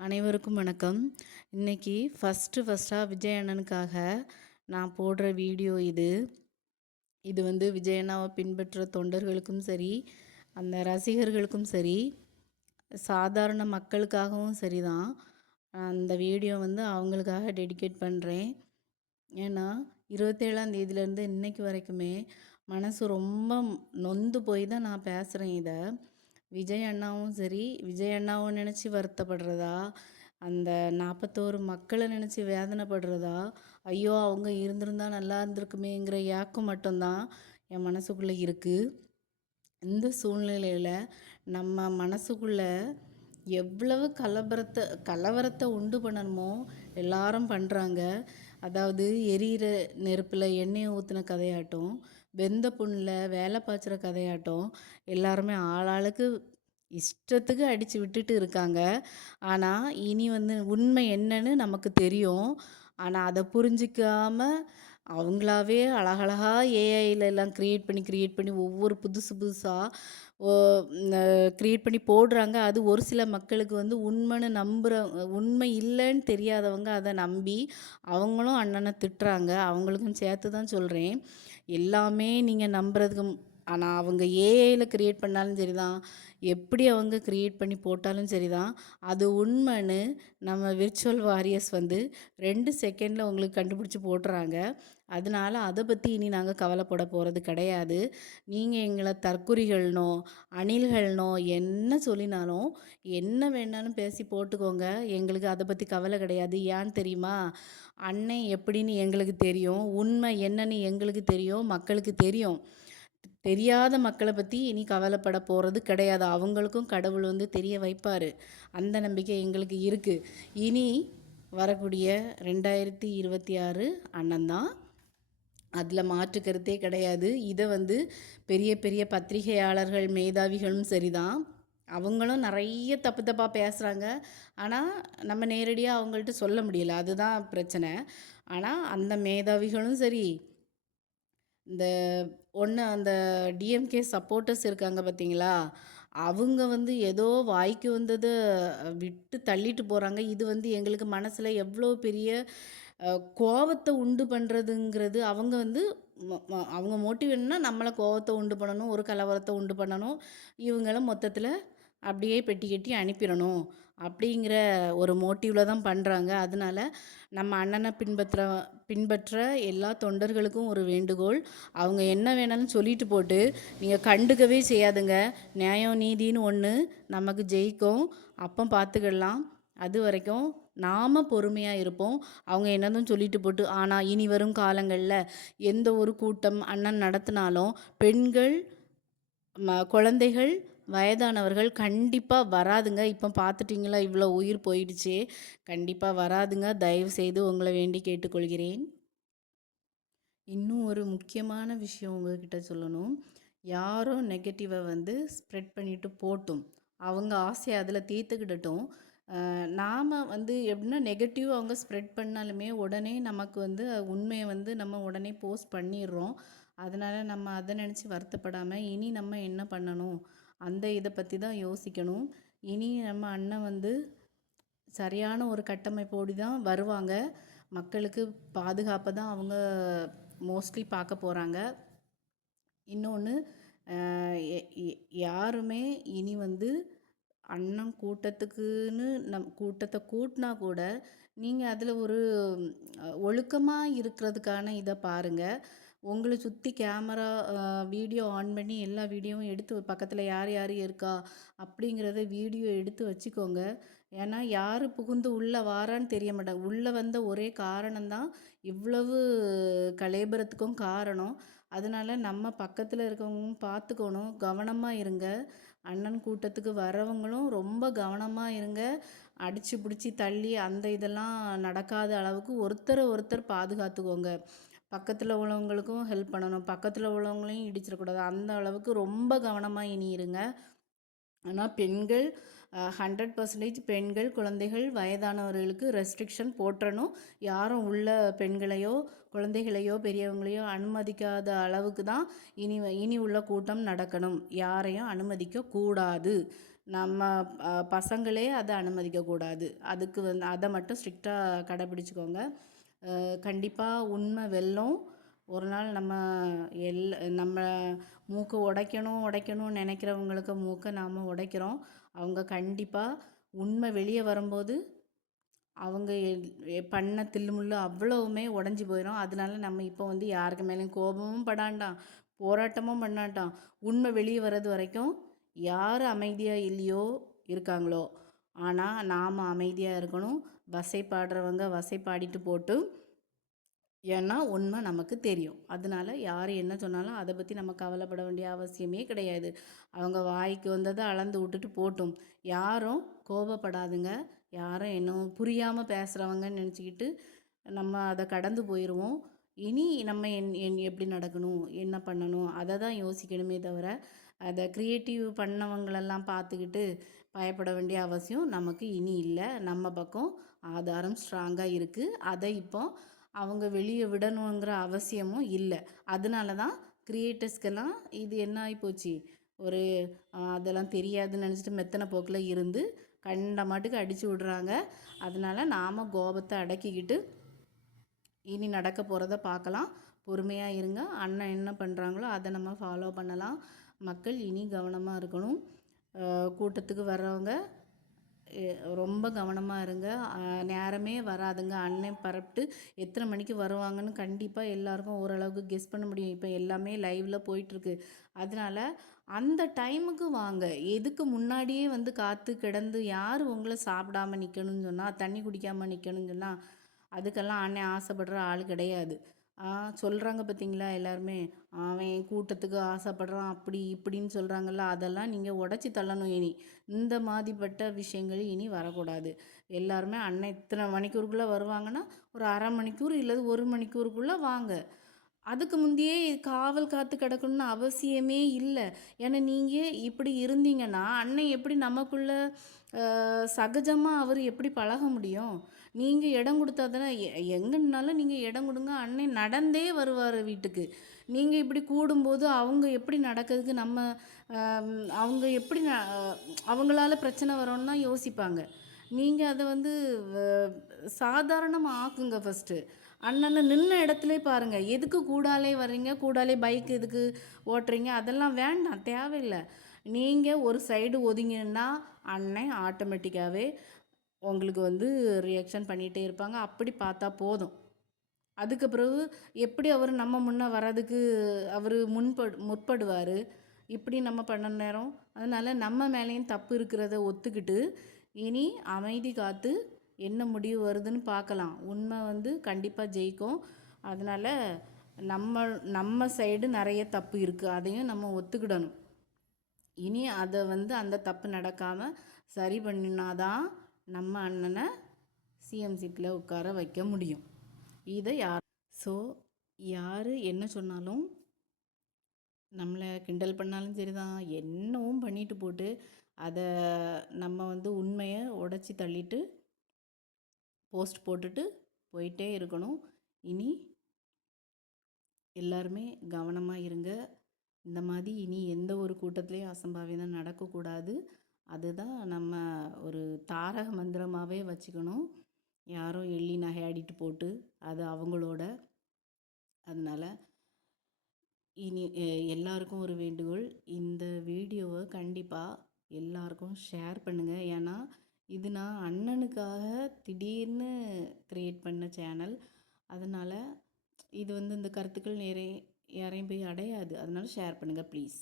அனைவருக்கும் வணக்கம். இன்னைக்கு ஃபஸ்ட்டு ஃபஸ்ட்டாக விஜய் அண்ணனுக்காக நான் போடுற வீடியோ இது. இது வந்து விஜய் அண்ணாவை பின்பற்ற தொண்டர்களுக்கும் சரி அந்த ரசிகர்களுக்கும் சரி சாதாரண மக்களுக்காகவும் சரி தான் அந்த வீடியோ வந்து அவங்களுக்காக டெடிகேட் பண்ணுறேன் ஏன்னா இருபத்தேழாம் தேதியிலேருந்து இன்னைக்கு வரைக்குமே மனசு ரொம்ப நொந்து போய் தான் நான் பேசுகிறேன் இதை. விஜய் அண்ணாவும் சரி விஜய் அண்ணாவும் நினச்சி வருத்தப்படுறதா? அந்த நாற்பத்தோரு மக்களை நினச்சி வேதனைப்படுறதா? ஐயோ அவங்க இருந்திருந்தா நல்லா இருந்திருக்குமேங்கிற ஏக்கம் மட்டும்தான் என் மனசுக்குள்ளே இருக்குது இந்த சூழ்நிலையில் நம்ம மனசுக்குள்ளே எவ்வளவு கலவரத்தை கலவரத்தை உண்டு பண்ணணுமோ எல்லாரும் பண்ணுறாங்க அதாவது எரியிற நெருப்பில் எண்ணெயை ஊற்றின கதையாட்டம் வெந்த புண்ணில் வேலை பாய்ச்சுற கதையாட்டம் எல்லாருமே ஆளாளுக்கு இஷ்டத்துக்கு அடித்து விட்டுட்டு இருக்காங்க. ஆனால் இனி வந்து உண்மை என்னன்னு நமக்கு தெரியும். ஆனால் அதை புரிஞ்சிக்காமல் அவங்களாவே அழகழகா ஏஐயில் எல்லாம் க்ரியேட் பண்ணி க்ரியேட் பண்ணி ஒவ்வொரு புதுசு புதுசாக ஓ க்ரியேட் பண்ணி போடுறாங்க. அது ஒரு சில மக்களுக்கு வந்து உண்மைன்னு நம்புகிற உண்மை இல்லைன்னு தெரியாதவங்க அதை நம்பி அவங்களும் அண்ணனை திட்டுறாங்க. அவங்களுக்கும் சேர்த்து தான் சொல்கிறேன் எல்லாமே நீங்கள் நம்புறதுக்கு ஆனால் அவங்க ஏஐயில் க்ரியேட் பண்ணாலும் சரி தான் எப்படி அவங்க க்ரியேட் பண்ணி போட்டாலும் சரி தான் அது உண்மைன்னு நம்ம விர்ச்சுவல் வாரியர்ஸ் வந்து ரெண்டு செகண்டில் உங்களுக்கு கண்டுபிடிச்சி போட்டுறாங்க. அதனால அதை பற்றி இனி நாங்கள் கவலைப்பட போகிறது கிடையாது. நீங்கள் எங்களை தற்குறிகள்னோ அணில்கள்னோ என்ன சொல்லினாலும் என்ன வேணாலும் பேசி போட்டுக்கோங்க. எங்களுக்கு அதை பற்றி கவலை கிடையாது. ஏன்னு தெரியுமா? அன்னை எப்படின்னு எங்களுக்கு தெரியும். உண்மை என்னன்னு எங்களுக்கு தெரியும். மக்களுக்கு தெரியும். தெரியாத மக்களை பற்றி இனி கவலைப்பட போகிறது கிடையாது. அவங்களுக்கும் கடவுள் வந்து தெரிய வைப்பார். அந்த நம்பிக்கை எங்களுக்கு இருக்குது இனி வரக்கூடிய ரெண்டாயிரத்தி இருபத்தி ஆறு அண்ணன் தான் அதில் மாற்று கருத்தே கிடையாது. இதை வந்து பெரிய பெரிய பத்திரிகையாளர்கள் மேதாவிகளும் சரிதான். அவங்களும் நிறைய தப்பு தப்பாக பேசுகிறாங்க ஆனால் நம்ம நேரடியாக அவங்கள்ட்ட சொல்ல முடியல. அதுதான் பிரச்சனை. ஆனால் அந்த மேதாவிகளும் சரி இந்த ஒன்று அந்த டிஎம்கே சப்போர்ட்டர்ஸ் இருக்காங்க பார்த்தீங்களா அவங்க வந்து ஏதோ வாய்க்கு வந்ததை விட்டு தள்ளிட்டு போகிறாங்க இது வந்து எங்களுக்கு மனசில் எவ்வளோ பெரிய கோவத்தை உண்டு பண்ணுறதுங்கிறது அவங்க வந்து ம- அவங்க மோட்டிவ் என்னன்னா நம்மளை கோவத்தை உண்டு பண்ணணும் ஒரு கலவரத்தை உண்டு பண்ணணும் இவங்கள மொத்தத்தில் அப்படியே பெட்டி கட்டி அனுப்பிடணும் அப்படிங்கிற ஒரு மோட்டிவில் தான் பண்ணுறாங்க அதனால நம்ம அண்ணனை பின்பற்ற பின்பற்ற எல்லா தொண்டர்களுக்கும் ஒரு வேண்டுகோள். அவங்க என்ன வேணாலும் சொல்லிட்டு போட்டு நீங்கள் கண்டுக்கவே செய்யாதுங்க. நியாயம் நீதின்னு ஒன்று நமக்கு ஜெயிக்கும். அப்போ பார்த்துக்கிடலாம் அது வரைக்கும் நாம் பொறுமையாக இருப்போம். அவங்க என்னதும் சொல்லிட்டு போட்டு ஆனால் இனி வரும் காலங்களில் எந்த ஒரு கூட்டம் அண்ணன் நடத்தினாலும் பெண்கள் ம குழந்தைகள் வயதானவர்கள் கண்டிப்பாக வராதுங்க. இப்போ பார்த்துட்டிங்களா இவ்வளோ உயிர் போயிடுச்சே. கண்டிப்பாக வராதுங்க. தயவு செய்து உங்களை வேண்டி கேட்டுக்கொள்கிறேன். இன்னும் ஒரு முக்கியமான விஷயம் உங்ககிட்ட சொல்லணும். யாரோ நெகட்டிவை வந்து ஸ்ப்ரெட் பண்ணிட்டு போட்டும். அவங்க ஆசையை அதில் தீர்த்துக்கிடட்டும். நாம் வந்து எப்படின்னா நெகட்டிவ் அவங்க ஸ்ப்ரெட் பண்ணாலுமே உடனே நமக்கு வந்து உண்மையை வந்து நம்ம உடனே போஸ்ட் பண்ணிடுறோம் அதனால் நம்ம அதை நினச்சி வருத்தப்படாமல் இனி நம்ம என்ன பண்ணணும்? அந்த இதை பற்றி தான் யோசிக்கணும். இனி நம்ம அண்ணன் வந்து சரியான ஒரு கட்டமைப்போடு தான் வருவாங்க. மக்களுக்கு பாதுகாப்பை தான் அவங்க மோஸ்ட்லி பார்க்க போகிறாங்க இன்னொன்று யாருமே இனி வந்து அண்ணன் கூட்டத்துக்குன்னு நம் கூட்டத்தை கூட்டினா கூட நீங்கள் அதில் ஒரு ஒழுக்கமாக இருக்கிறதுக்கான இதை பாருங்கள் உங்களை சுற்றி கேமரா வீடியோ ஆன் பண்ணி எல்லா வீடியோவும் எடுத்து பக்கத்தில் யார் யார் இருக்கா அப்படிங்கிறத வீடியோ எடுத்து வச்சுக்கோங்க. ஏன்னா யார் புகுந்து உள்ளே வாரான்னு தெரிய மாட்டாங்க உள்ளே வந்த ஒரே காரணம்தான் இவ்வளவு கலேபரத்துக்கும் காரணம். அதனால் நம்ம பக்கத்தில் இருக்கவங்களும் பார்த்துக்கணும். கவனமாக இருங்க. அண்ணன் கூட்டத்துக்கு வரவங்களும் ரொம்ப கவனமாக இருங்க. அடித்து பிடிச்சி தள்ளி அந்த இதெல்லாம் நடக்காத அளவுக்கு ஒருத்தரை ஒருத்தர் பாதுகாத்துக்கோங்க. பக்கத்தில் உள்ளவங்களுக்கும் ஹெல்ப் பண்ணணும். பக்கத்தில் உள்ளவங்களையும் இடிச்சிடக்கூடாது. அந்த அளவுக்கு ரொம்ப கவனமாக இனி இருங்க. ஆனால் பெண்கள் ஹண்ட்ரட் பர்சன்டேஜ் பெண்கள் குழந்தைகள் வயதானவர்களுக்கு ரெஸ்ட்ரிக்ஷன் போட்டணும் யாரும் உள்ள பெண்களையோ குழந்தைகளையோ பெரியவங்களையோ அனுமதிக்காத அளவுக்கு தான் இனி இனி உள்ள கூட்டம் நடக்கணும். யாரையும் அனுமதிக்க கூடாது. நம்ம பசங்களே அதை அனுமதிக்கக்கூடாது அதுக்கு வந்து அதை மட்டும் ஸ்ட்ரிக்டாக கடைப்பிடிச்சிக்கோங்க கண்டிப்பாக உண்மை வெல்லும். ஒரு நாள் நம்ம எல் நம்ம மூக்கை உடைக்கணும் உடைக்கணும்னு நினைக்கிறவங்களுக்கு மூக்கை நாம் உடைக்கிறோம். அவங்க கண்டிப்பாக உண்மை வெளியே வரும்போது அவங்க பண்ண தில்லுமுள்ளு அவ்வளவுமே உடஞ்சி போயிடும் அதனால நம்ம இப்போ வந்து யாருக்கு மேலேயும் கோபமும் படாண்டாம் போராட்டமும் பண்ணாண்டாம். உண்மை வெளியே வர்றது வரைக்கும் யார் அமைதியாக இல்லையோ இருக்காங்களோ. ஆனால் நாம் அமைதியாக இருக்கணும். வசை பாடுறவங்க வசை பாடிட்டு போட்டு ஏன்னா உண்மை நமக்கு தெரியும். அதனால யார் என்ன சொன்னாலும் அதை பற்றி நம்ம கவலைப்பட வேண்டிய அவசியமே கிடையாது. அவங்க வாய்க்கு வந்ததை அளந்து விட்டுட்டு போட்டும். யாரும் கோபப்படாதுங்க. யாரும் இன்னும் புரியாமல் பேசுகிறவங்கன்னு நினச்சிக்கிட்டு நம்ம அதை கடந்து போயிடுவோம் இனி நம்ம என் என் எப்படி நடக்கணும்? என்ன பண்ணணும்? அதை தான் யோசிக்கணுமே தவிர அதை க்ரியேட்டிவ் பண்ணவங்களெல்லாம் பார்த்துக்கிட்டு பயப்பட வேண்டிய அவசியம் நமக்கு இனி இல்லை. நம்ம பக்கம் ஆதாரம் ஸ்ட்ராங்காக இருக்குது அதை இப்போ அவங்க வெளியே விடணுங்கிற அவசியமும் இல்லை. அதனால தான் க்ரியேட்டர்ஸ்க்கெல்லாம் இது என்ன ஆகிப்போச்சு ஒரு அதெல்லாம் தெரியாதுன்னு நினச்சிட்டு மெத்தனை போக்கில் இருந்து கண்ட மாட்டுக்கு அடித்து விடுறாங்க. அதனால நாம் கோபத்தை அடக்கிக்கிட்டு இனி நடக்க போகிறத பார்க்கலாம் பொறுமையாக இருங்க. அண்ணன் என்ன பண்ணுறாங்களோ அதை நம்ம ஃபாலோ பண்ணலாம். மக்கள் இனி கவனமாக இருக்கணும். கூட்டத்துக்கு வர்றவங்க ரொம்ப கவனமாக இருங்க. நேரமே வராதுங்க. அண்ணன் பரப்பிட்டு எத்தனை மணிக்கு வருவாங்கன்னு கண்டிப்பாக எல்லாருக்கும் ஓரளவுக்கு கெஸ் பண்ண முடியும். இப்போ எல்லாமே லைவில் போயிட்டுருக்கு. அதனால அந்த டைமுக்கு வாங்க. எதுக்கு முன்னாடியே வந்து காற்று கிடந்து யார் உங்களை சாப்பிடாம நிற்கணும்னு சொன்னால் தண்ணி குடிக்காமல் நிற்கணும்னு சொன்னால் அதுக்கெல்லாம் அண்ணன் ஆசைப்படுற ஆள் கிடையாது. ஆ சொல்கிறாங்க பார்த்தீங்களா எல்லாருமே? அவன் கூட்டத்துக்கு ஆசைப்படுறான் அப்படி இப்படின்னு சொல்கிறாங்கல்ல அதெல்லாம் நீங்கள் உடச்சி தள்ளணும் இனி. இந்த மாதிரிப்பட்ட விஷயங்கள் இனி வரக்கூடாது. எல்லாருமே அண்ணன் இத்தனை மணிக்கூருக்குள்ளே வருவாங்கன்னா ஒரு அரை மணிக்கூர் இல்லை ஒரு மணிக்கூருக்குள்ளே வாங்க. அதுக்கு முந்தையே காவல் காத்து கிடக்கணும்னு அவசியமே இல்லை. ஏன்னா நீங்கள் இப்படி இருந்தீங்கன்னா அண்ணன் எப்படி நமக்குள்ள சகஜமாக அவர் எப்படி பழக முடியும்? நீங்கள் இடம் கொடுத்தா தானே எ- எங்கன்னாலும் நீங்கள் இடம் கொடுங்க. அண்ணன் நடந்தே வருவார் வீட்டுக்கு. நீங்கள் இப்படி கூடும்போது அவங்க எப்படி நடக்கிறதுக்கு நம்ம அவங்க எப்படி ந அவங்களால பிரச்சனை வரோன்னா யோசிப்பாங்க. நீங்கள் அதை வந்து சாதாரணமாக ஆக்குங்க ஃபஸ்ட்டு அண்ணனை நின்ன இடத்துலே பாருங்கள் எதுக்கு கூடாலே வர்றீங்க? கூடாலே பைக் எதுக்கு ஓட்டுறீங்க? அதெல்லாம் வேண்டாம். தேவையில்லை. நீங்கள் ஒரு சைடு ஒதுங்கினா அண்ணன் ஆட்டோமேட்டிக்காகவே உங்களுக்கு வந்து ரியாக்ஷன் பண்ணிகிட்டே இருப்பாங்க. அப்படி பார்த்தா போதும். அதுக்கு பிறகு எப்படி அவர் நம்ம முன்ன வர்றதுக்கு அவர் முன்படு முற்படுவார்? இப்படி நம்ம பண்ண நேரம். அதனால் நம்ம மேலேயும் தப்பு இருக்கிறத ஒத்துக்கிட்டு இனி அமைதி காத்து என்ன முடிவு வருதுன்னு பார்க்கலாம். உண்மை வந்து கண்டிப்பாக ஜெயிக்கும். அதனால் நம்ம நம்ம சைடு நிறைய தப்பு இருக்குது அதையும் நம்ம ஒத்துக்கிடணும். இனி அதை வந்து அந்த தப்பு நடக்காமல் சரி பண்ணினாதான் நம்ம அண்ணனை சிஎம் சீட்டில் உட்கார வைக்க முடியும். இதை யார் ஸோ யார் என்ன சொன்னாலும் நம்மளை கிண்டல் பண்ணாலும் சரிதான். என்னவும் பண்ணிட்டு போட்டு அதை நம்ம வந்து உண்மையை உடச்சி தள்ளிட்டு போஸ்ட் போட்டுட்டு போயிட்டே இருக்கணும். இனி எல்லாருமே கவனமாக இருங்க. இந்த மாதிரி இனி எந்த ஒரு கூட்டத்துலேயும் அசம்பாவிதம் நடக்கக்கூடாது. அதுதான் நம்ம ஒரு தாரக மந்திரமாகவே வச்சுக்கணும். யாரும் எள்ளி நகையாடிட்டு போட்டு அது அவங்களோட. அதனால் இனி எல்லாருக்கும் ஒரு வேண்டுகோள். இந்த வீடியோவை கண்டிப்பாக எல்லாருக்கும் ஷேர் பண்ணுங்கள் ஏன்னா இது நான் அண்ணனுக்காக திடீர்னு க்ரியேட் பண்ண சேனல். அதனால் இது வந்து இந்த கருத்துக்கள் நிறைய யாரையும் போய் அடையாது. அதனால் ஷேர் பண்ணுங்கள் ப்ளீஸ்.